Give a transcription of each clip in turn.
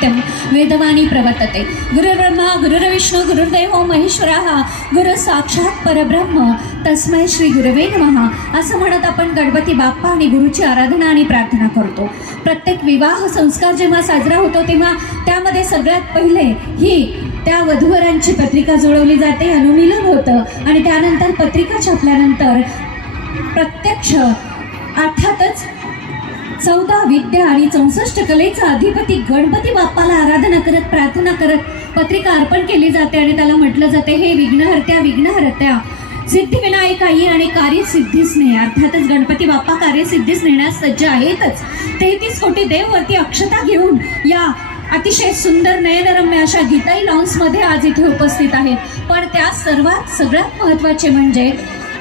नित्यं वेदवाणी प्रवर्तते। गुरुर्ब्रह्मा गुरुर्विष्णू गुरुर्देवो महेश्वरः गुरु साक्षात परब्रह्म तस्मै श्री गुरवे नमः असं म्हणत आपण गणपती बाप्पा आणि गुरुची आराधना आणि प्रार्थना करतो। प्रत्येक विवाह संस्कार जेव्हा साजरा होतो तेव्हा त्यामध्ये सगळ्यात पहिले ही त्या वधूवरांची पत्रिका जुळवली जाते, अनुमिलन होतं आणि त्यानंतर पत्रिका छापल्यानंतर प्रत्यक्ष अर्थातच 14 विद्या आणि 64 कलेचा अधिपती गणपती बाप्पाला आराधना करत प्रार्थना करत पत्रिका अर्पण केली जाते आणि त्याला म्हटलं जाते हे विघ्नहर्त्या विघ्नहर्त्या सिद्धिविनायक आई आणि कार्यसिद्धीस ने। अर्थातच गणपती बाप्पा कार्यसिद्धीस नेण्यास सज्ज आहेतच। 33 कोटी देव वरती अक्षता घेऊन या अतिशय सुंदर नयनरम्य अशा गीताई लॉन्समध्ये आज इथे उपस्थित आहेत। पण त्या सगळ्यात महत्त्वाचे म्हणजे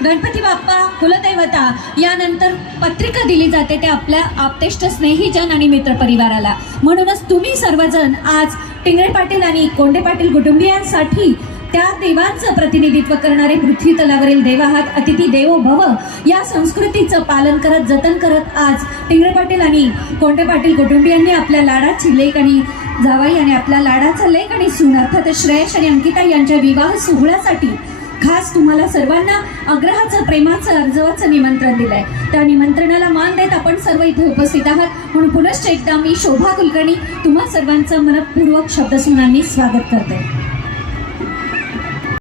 गणपती बाप्पा कुलदैवता यानंतर पत्रिका दिली जाते ते आपल्या आप्तेष्ट स्नेहीजन आणि मित्रपरिवाराला। म्हणूनच तुम्ही सर्वजण आज टिंगरे पाटील आणि कोंडे पाटील कुटुंबियांसाठी त्या देवांचं प्रतिनिधित्व करणारे पृथ्वी तलावरील देव आहात। अतिथी देवो भव या संस्कृतीचं पालन करत जतन करत आज टिंगरे पाटील आणि कोंडे पाटील कुटुंबियांनी आपल्या लाडाची लेक आणि जावाई आणि आपल्या लाडाचा लेक आणि सून अर्थात श्रेयश आणि अंकिता यांच्या विवाह सोहळ्यासाठी खास तुम्हाला सर्वांना आग्रहाचं प्रेमाचं अर्जवाचं निमंत्रण दिलंय। त्या निमंत्रणाला मान देत आपण सर्व इथे उपस्थित आहात। म्हणून पुनश्च एकदा मी शोभा कुलकर्णी तुम्हा सर्वांचं मनपूर्वक शब्दस्मरणांनी स्वागत करते।